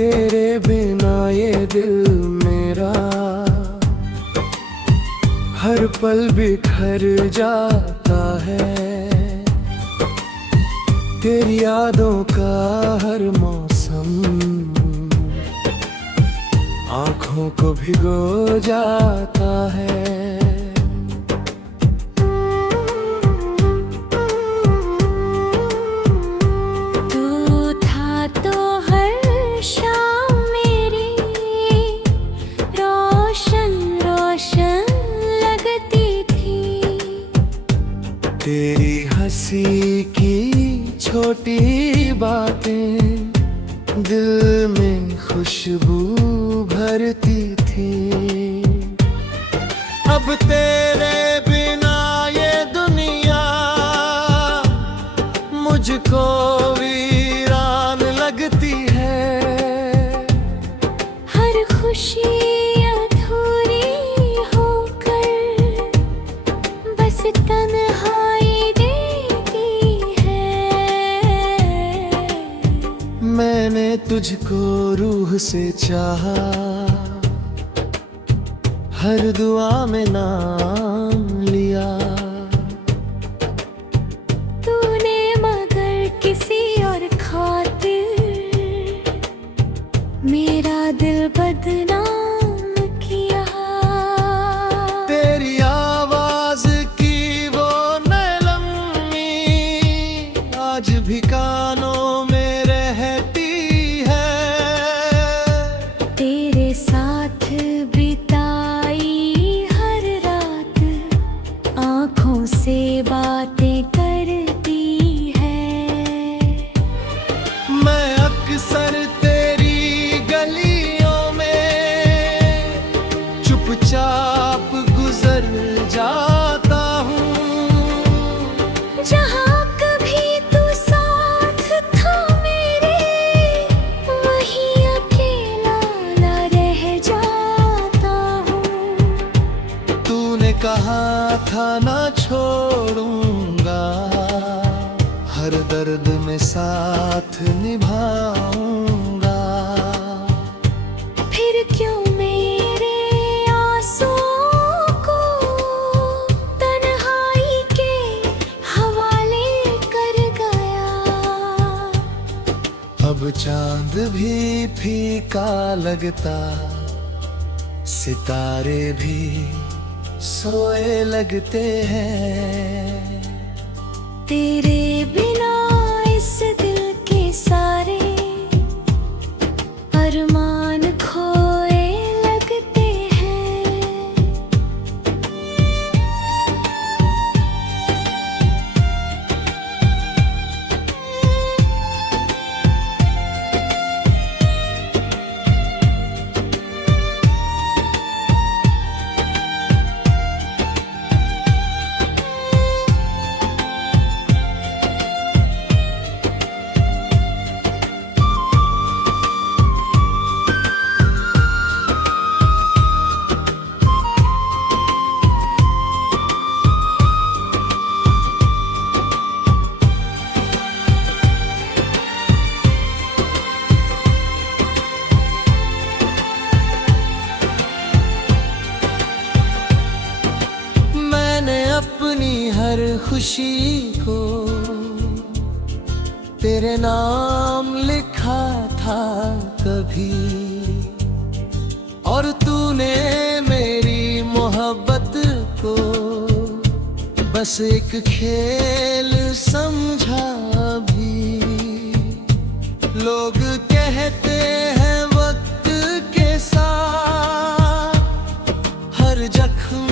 तेरे बिना ये दिल मेरा हर पल बिखर जाता है। तेरी यादों का हर मौसम आँखों को भिगो जाता है। तेरी हंसी की छोटी बातें दिल में खुशबू भरती थी। अब तेरे बिना ये दुनिया मुझको वीरान लगती है। हर खुशी अधूरी होकर बस तन्हाई देती है। मैंने तुझको रूह से चाहा, हर दुआ में नाम लिया। तूने मगर किसी और खातिर मेरा दिल बदनाम किया। तेरी आवाज की वो नलमी आज भी कानों में रहती है। तेरे साथ बिताई हर रात आँखों से बातें करती है। मैं अक्सर तेरी गलियों में चुपचाप गुजर जाता हूँ। जहाँ कभी तू साथ था मेरे वहीं अकेला ना रह जाता हूँ। तूने कहा था ना छोड़ूंगा, हर दर्द में साथ निभाऊंगा। फिर क्यों मेरे आंसुओं को तन्हाई के हवाले कर गया। अब चांद भी फीका लगता, सितारे भी सोए लगते हैं। तेरे बिना इस दिल के सारे अरमान खोए लगते हैं। अपनी हर खुशी को तेरे नाम लिखा था कभी, और तूने मेरी मोहब्बत को बस एक खेल समझा भी। लोग कहते हैं वक्त के साथ हर जख्म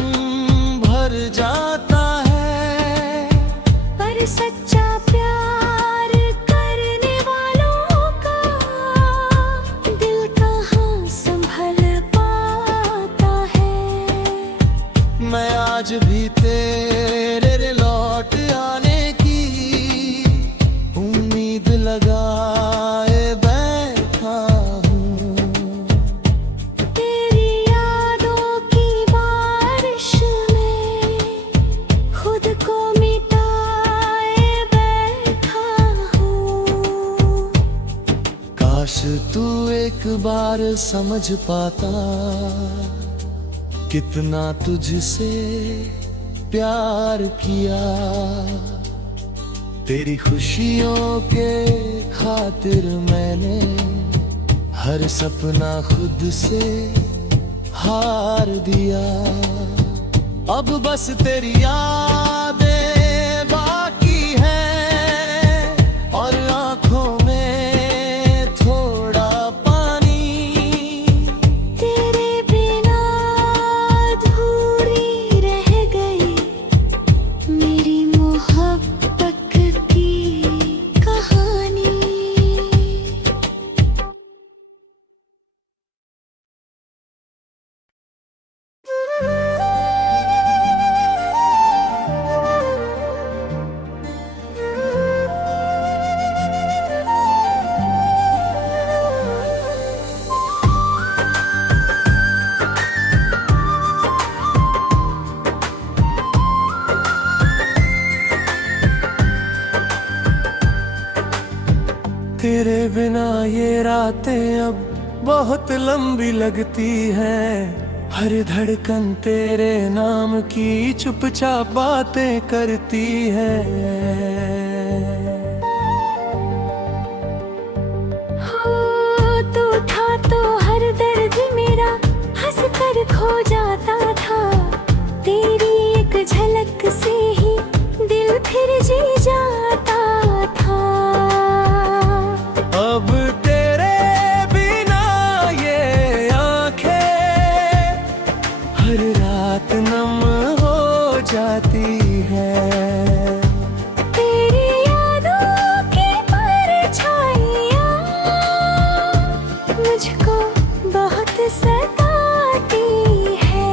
भर जाता है, पर सच्चा प्यार करने वालों का दिल कहाँ संभल पाता है। मैं आज भी तेरे लौट आने की उम्मीद लगाए बैठा हूँ। तेरी यादों की बारिश में खुद को मिटाए बैठा हूँ। काश तू एक बार समझ पाता कितना तुझसे प्यार किया। तेरी खुशियों के खातिर मैंने हर सपना खुद से हार दिया। अब बस तेरी यादें बाकी हैं और आंखों में थोड़ा पानी। तेरे बिना अधूरी रह गई मेरी मोहब्बत की कहानी। तेरे बिना ये रातें अब बहुत लंबी लगती हैं। हर धड़कन तेरे नाम की चुपचाप बातें करती है। हो तू था तो हर दर्द मेरा हंस कर खो जाता था। तेरी एक झलक से ही दिल फिर जी जाता था। अब तेरे बिना ये आंखें हर रात नम हो जाती है। तेरी यादों की परछाइयाँ मुझको बहुत सताती है।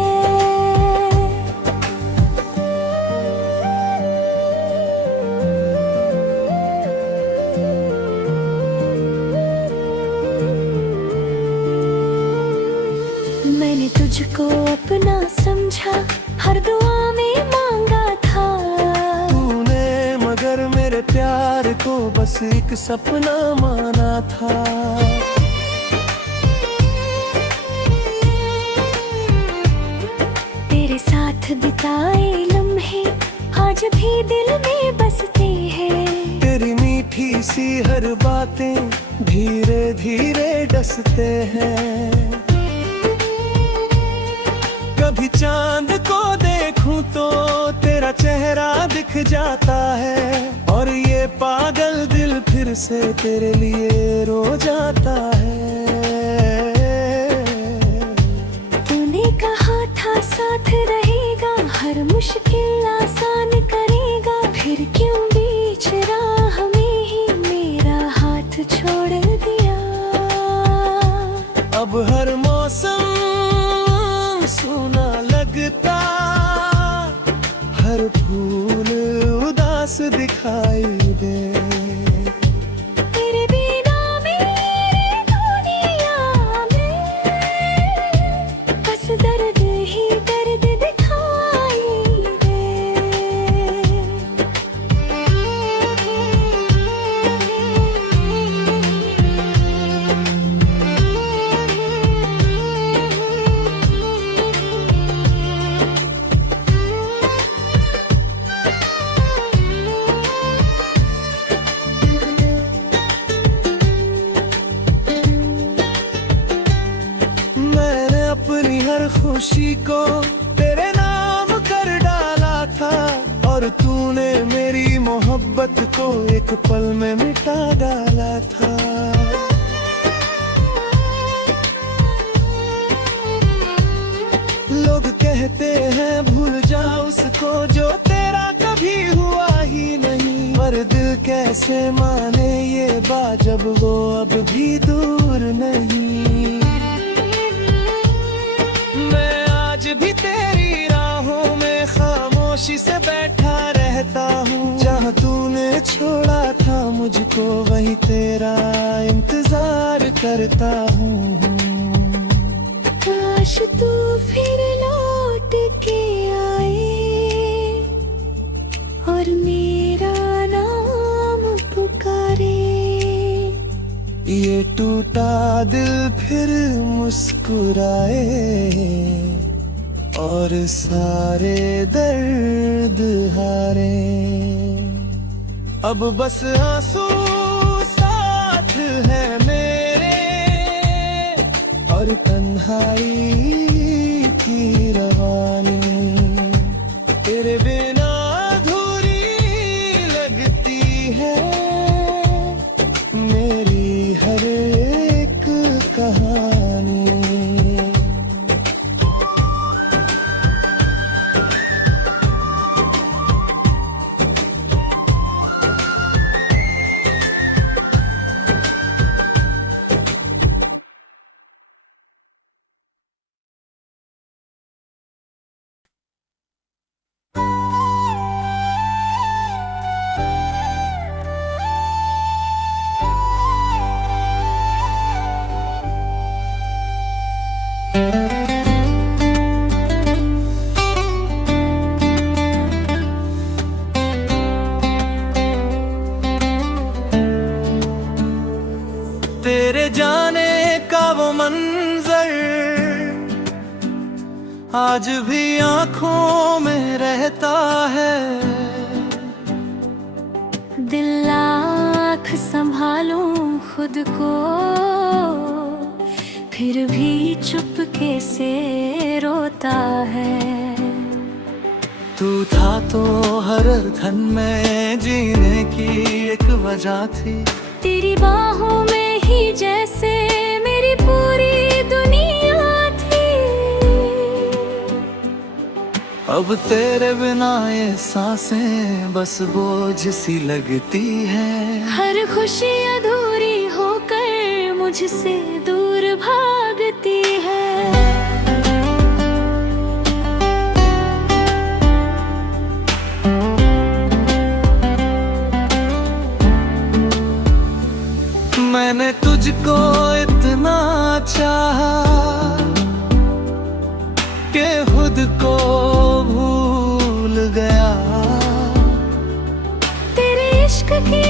मैंने तुझको अपना समझा, हर दुआ में मांगा था। तूने मगर मेरे प्यार को बस एक सपना माना था। तेरे साथ बिताए लम्हे आज भी दिल में बसते हैं। तेरी मीठी सी हर बातें धीरे धीरे डसते हैं। कभी चांद को देखूं तो तेरा चेहरा दिख जाता है और ये पागल दिल फिर से तेरे लिए रो जाता है। तूने कहा था साथ रहेगा, हर मुश्किल आसान करेगा। फिर क्यों बीच राह में ही मेरा हाथ छोड़ दिया। अब हर मौसम सूना लगता, हर फूल उदास दिखाई दे। तेरे बिना मेरी दुनिया में बस दर्द ही दर्द दिखाई दे। मैंने अपनी हर खुशी को तेरे नाम कर डाला था और तूने मेरी मोहब्बत को एक पल में मिटा डाला था। लोग कहते हैं भूल जा उसको जो तेरा कभी हुआ ही नहीं, पर दिल कैसे माने ये बात जब वो अब भी दूर नहीं। मैं आज भी तेरी राहों में खामोशी से बैठा रहता हूँ। जहाँ तूने छोड़ा था मुझको वही तेरा इंतजार करता हूँ। काश तू फिर लौट के आए और मेरा नाम पुकारे। ये टूटा दिल फिर मुस्कुराए और सारे दर्द हारे। अब बस आंसू साथ है मेरे और तन्हाई की रवानी। तेरे बिना अधूरी लगती है मेरी हर एक कहानी। तेरे जाने का वो मंजर आज भी आंखों में रहता है। दिल लाख संभालूं खुद को, फिर भी चुपके से रोता है। तू था तो हर धन में जीने की एक वजह थी। तेरी बाहों में ही जैसे मेरी पूरी दुनिया थी। अब तेरे बिना ये सांसें बस बोझ सी लगती है। हर खुशी अधूरी होकर मुझसे दूर भागती है। मैंने तुझको इतना चाहा कि खुद को भूल गया। तेरे इश्क की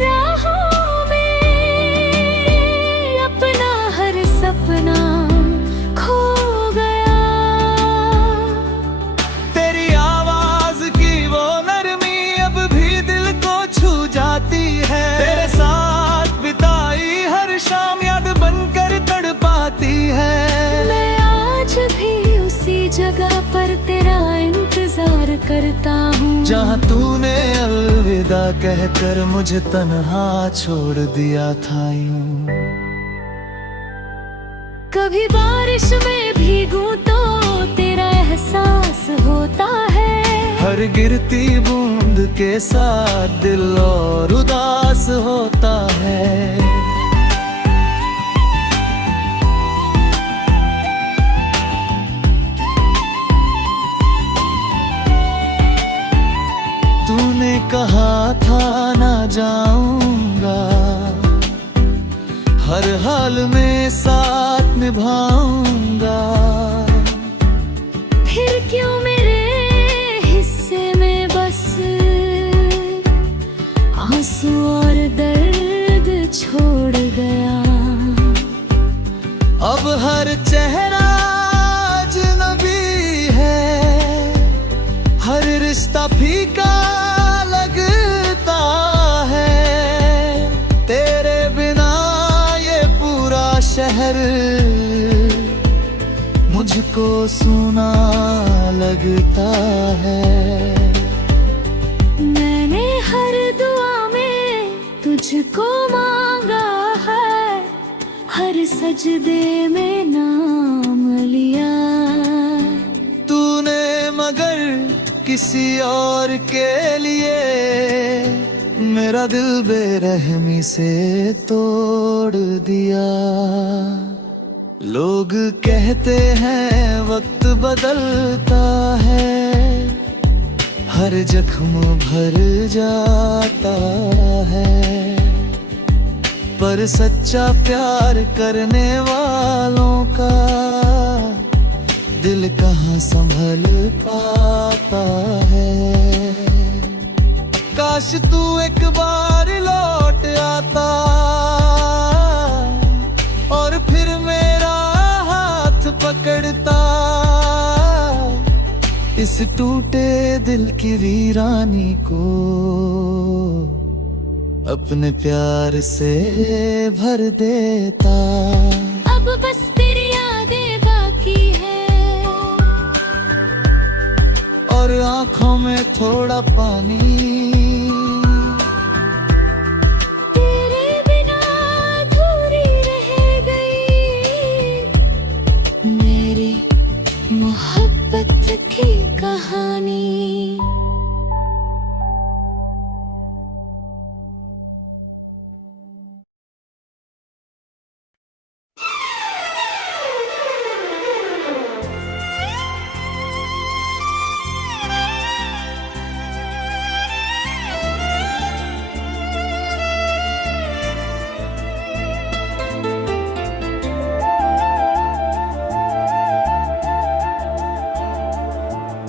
राहों में अपना हर सपना खो गया। तेरी आवाज की वो नरमी अब भी दिल को छू जाती है। तेरे साथ बिताई हर शाम याद बनकर तड़पाती है। मैं आज भी उसी जगह पर तेरा इंतजार करता हूँ, जहाँ तूने अलविदा कहकर मुझे तन्हा छोड़ दिया था यूं। कभी बारिश में भीगूं तो तेरा एहसास होता है। हर गिरती बूंद के साथ दिल और उदास होता है। तूने कहा था ना जाऊंगा, हर हाल में साथ निभाऊंगा। फिर क्यों मेरे हिस्से में बस आंसू और दर्द छोड़ गया। अब हर चेहरा अजनबी है, हर रिश्ता फीका लगता है। तेरे बिना ये पूरा शहर मुझको सुना लगता है। मैंने हर दुआ में तुझको मांगा है, हर सजदे में नाम लिया। तूने मगर किसी और के लिए मेरा दिल बेरहमी से तोड़ दिया। लोग कहते हैं वक्त बदलता है, हर जख्म भर जाता है। पर सच्चा प्यार करने वालों का दिल कहाँ संभल पाता है। काश तू एक बार लौट आता, इस टूटे दिल की वीरानी को अपने प्यार से भर देता। अब बस तेरी यादें बाकी है और आंखों में थोड़ा पानी। तेरे बिना अधूरी रह गई मेरी मोहब्बत की कहानी।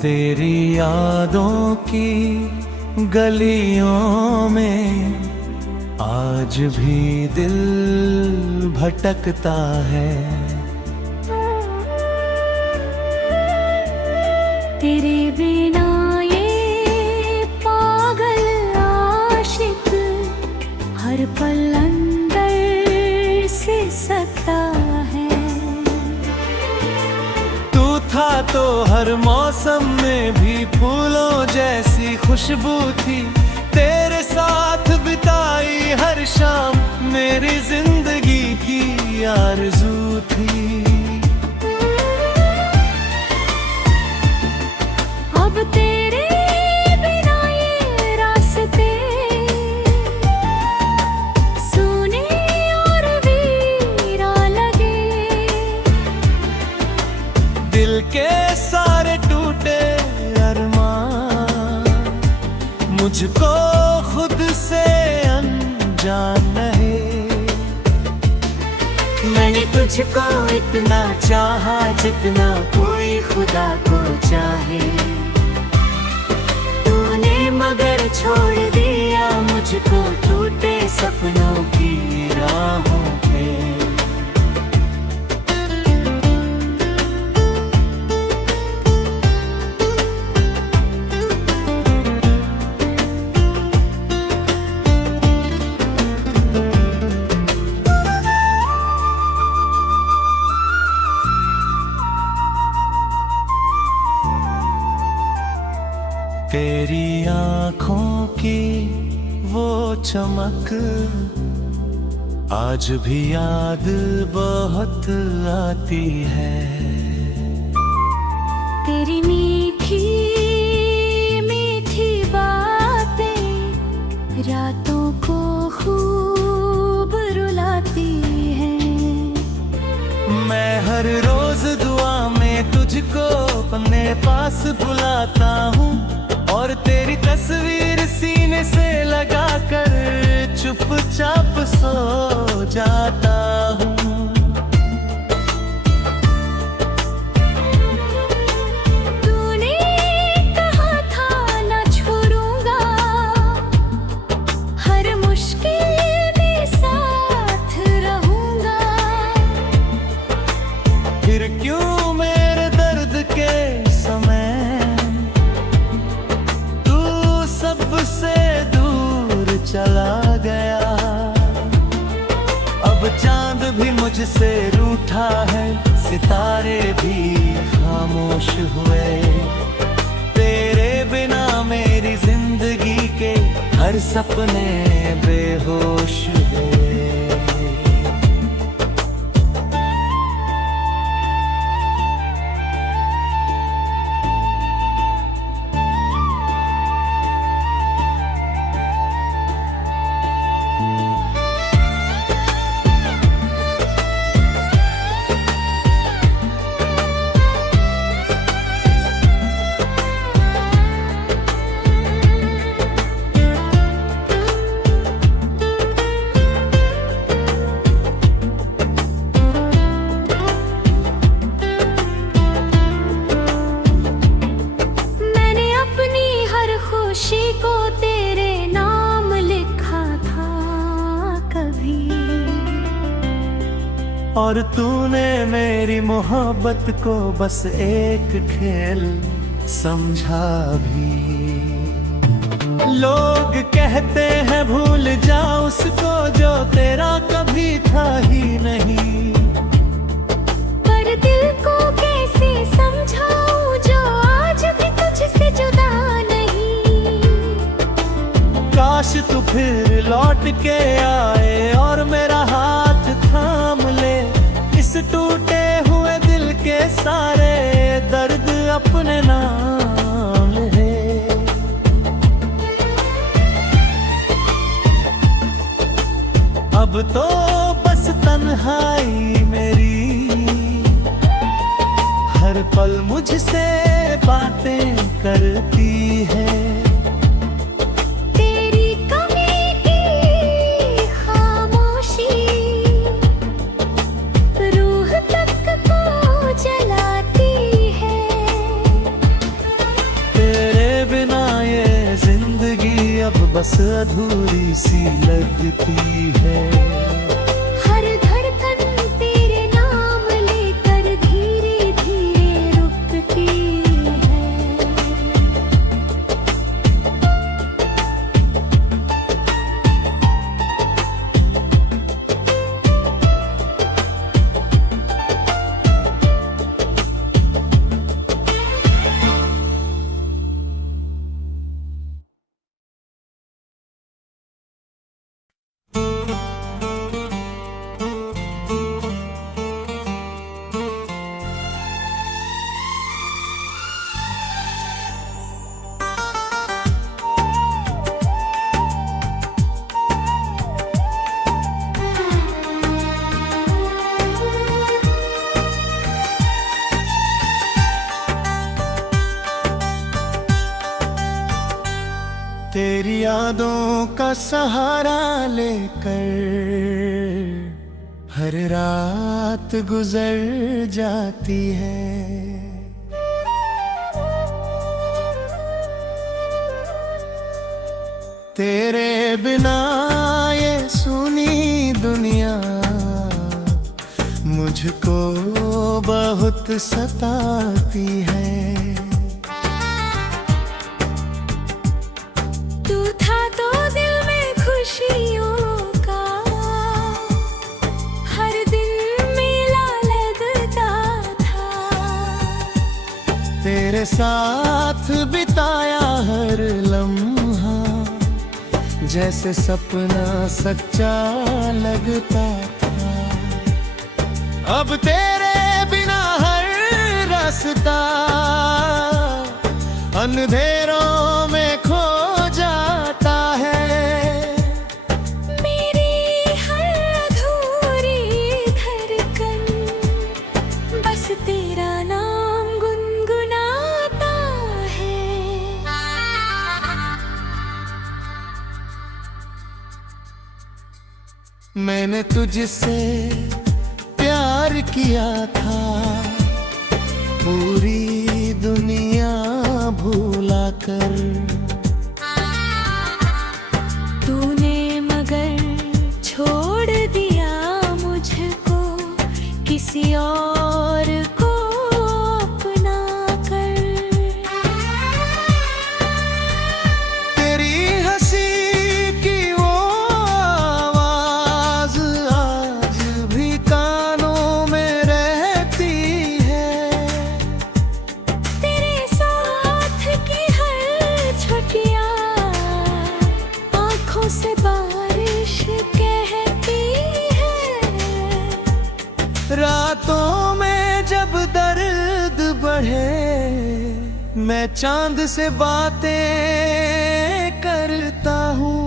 तेरी यादों की गलियों में आज भी दिल भटकता है। तेरे बिना ये पागल आशिक हर पल अंदर से सकता है। तू था तो हर मौसम में भी फूलों जैसी खुशबू थी। तेरे साथ बिताई हर शाम मेरी जिंदगी की आरज़ू थी। अब तेरे बिना ये रास्ते सुने और वीरा लगे। दिल के सारे टूटे अरमान मुझको खुद से अनजान रहे। मैंने तुझको इतना चाहा जितना कोई खुदा को चाहे। तूने मगर छोड़ दिया मुझको टूटे सपनों की राहों पे। तेरी आँखों की वो चमक आज भी याद बहुत आती है। तेरी मीठी मीठी बातें रातों को खूब रुलाती हैं। मैं हर रोज दुआ में तुझको अपने पास बुलाता हूँ और तेरी तस्वीर सीने से लगाकर चुपचाप सो जाता हूँ। तूने कहा था ना छोड़ूंगा हर मुश्किल में साथ रहूंगा। फिर क्यों मेरे दर्द के समय सबसे दूर चला गया। अब चांद भी मुझसे रूठा है सितारे भी खामोश हुए। तेरे बिना मेरी जिंदगी के हर सपने बेहोश हुए। और तूने मेरी मोहब्बत को बस एक खेल समझा भी। लोग कहते हैं भूल जा उसको जो तेरा कभी था ही नहीं, पर दिल को कैसे समझाऊं जो आज भी तुझसे जुदा नहीं। काश तू फिर लौट के आए और मेरा हाथ थाम ले, इस टूटे हुए दिल के सारे दर्द अपने नाम ले। अब तो बस तन्हाई मेरी, हर पल मुझसे बातें करती है। तेरी कमी की खामोशी रूह तक को जलाती है। तेरे बिना ये जिंदगी अब बस अधूरी सी लगती है। हर धड़कन तेरे नाम लेकर धीरे धीरे रुकती है। तेरी यादों का सहारा लेकर हर रात गुजर जाती है। तेरे बिना ये सुनी दुनिया मुझको बहुत सताती है। तू था तो दिल में खुशियों का हर दिन मेला लगता था। तेरे साथ बिताया हर लम्हा जैसे सपना सच्चा लगता था। अब तेरे बिना हर रास्ता अंधेरों में खो जाता है। मेरी हर अधूरी धड़कन बस तेरा नाम गुनगुनाता है। मैंने तुझसे प्यार किया था पूरी दुनिया भुला कर। तूने मगर छोड़ दिया मुझको किसी और को अपना कर। तेरी हंसी की वो आवाज आज भी कानों में रहती है। तेरे साथ की हर छुट्टियां आंखों से बारिश कहती है। रातों में जब दर्द बढ़े मैं चांद से बातें करता हूँ।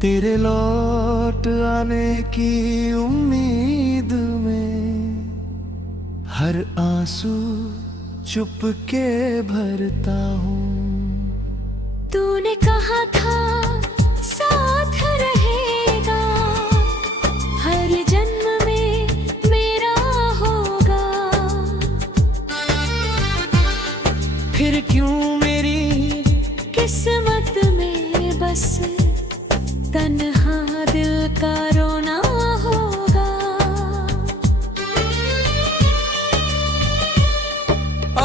तेरे लौट आने की उम्मीद में हर आंसू चुप के भरता हूँ। तूने कहा था साथ रहेगा हर जन्म में मेरा होगा। फिर क्यों मेरी किस्मत में बस तन्हा दिल का रोना होगा।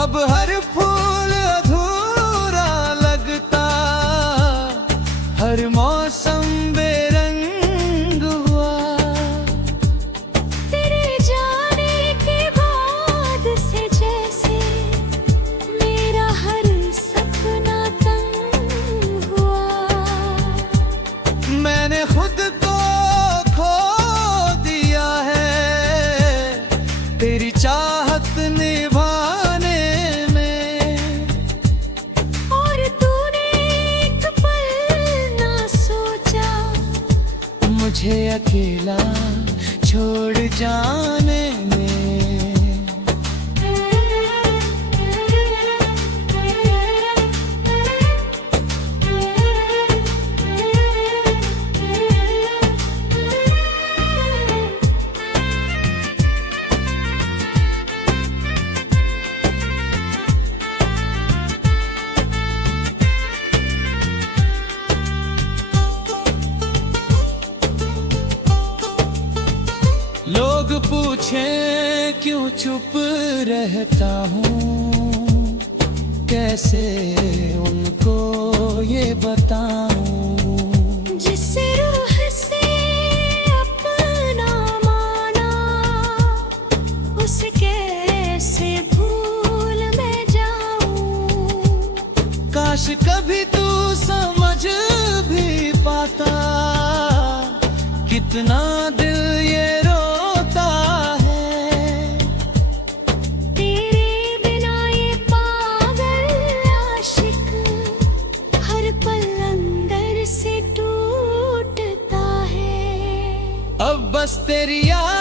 अब हर मुझे अकेला छोड़ जाने में। लोग पूछें क्यों चुप रहता हूँ, कैसे उनको ये बताऊं। जिस रूह से अपना माना उसे कैसे भूल मैं जाऊं। काश कभी तू समझ भी पाता, कितना दिल ये रोता है। तेरे बिना ये पागल आशिक हर पल अंदर से टूटता है। अब बस तेरी याद